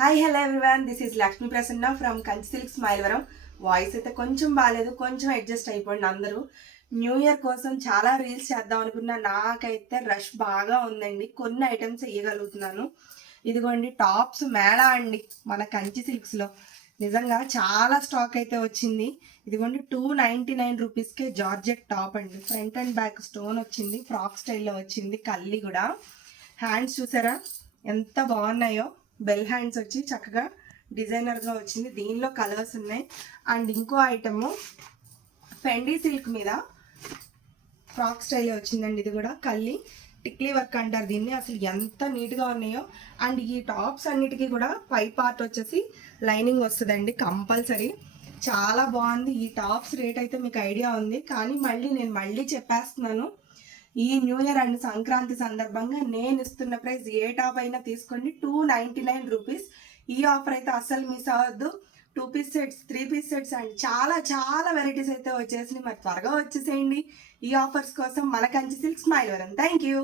Hi hello everyone, this is Lakshmi Prasanna from Kanchi silk స్మైల్వరం. Voice అయితే కొంచెం బాగాలేదు, కొంచెం అడ్జస్ట్ అయిపోండి అందరూ. న్యూ ఇయర్ కోసం చాలా రీల్స్ చేద్దాం అనుకున్నా, నాకైతే రష్ బాగా ఉందండి. కొన్ని ఐటమ్స్ వేయగలుగుతున్నాను. ఇదిగోండి టాప్స్ మేళా అండి మన కంచి సిల్క్స్లో. నిజంగా చాలా స్టాక్ అయితే వచ్చింది. ఇదిగోండి 299 రూపీస్కే జార్జెట్ టాప్ అండి. ఫ్రంట్ అండ్ బ్యాక్ స్టోన్ వచ్చింది, ఫ్రాక్ స్టైల్లో వచ్చింది. కల్లి కూడా హ్యాండ్స్ చూసారా ఎంత బాగున్నాయో. బెల్ హ్యాండ్స్ వచ్చి చక్కగా డిజైనర్గా వచ్చింది. దీనిలో కలర్స్ ఉన్నాయి. అండ్ ఇంకో ఐటము ఫెండీ సిల్క్ మీద ఫ్రాక్ స్టైల్ వచ్చిందండి. ఇది కూడా కల్లి టిక్లీ వర్క్ అంటారు దీన్ని. అసలు ఎంత నీట్గా ఉన్నాయో. అండ్ ఈ టాప్స్ అన్నిటికీ కూడా పై పార్ట్ వచ్చేసి లైనింగ్ వస్తుందండి కంపల్సరీ. చాలా బాగుంది. ఈ టాప్స్ రేట్ అయితే మీకు ఐడియా ఉంది, కానీ నేను మళ్ళీ చెప్పేస్తున్నాను. ఈ న్యూ ఇయర్ అండ్ సంక్రాంతి సందర్భంగా నేను ఇస్తున్న ప్రైస్ ఏ టాప్ అయినా తీసుకోండి 299 రూపీస్. ఈ ఆఫర్ అయితే అస్సలు మిస్ అవ్వద్దు. 2 piece sets, 3 piece sets and చాలా చాలా వెరైటీస్ అయితే వచ్చేసినాయి. మరి త్వరగా వచ్చేసేయండి ఈ ఆఫర్స్ కోసం మన కంచి సిల్క్ స్మైల్వరం. Thank you.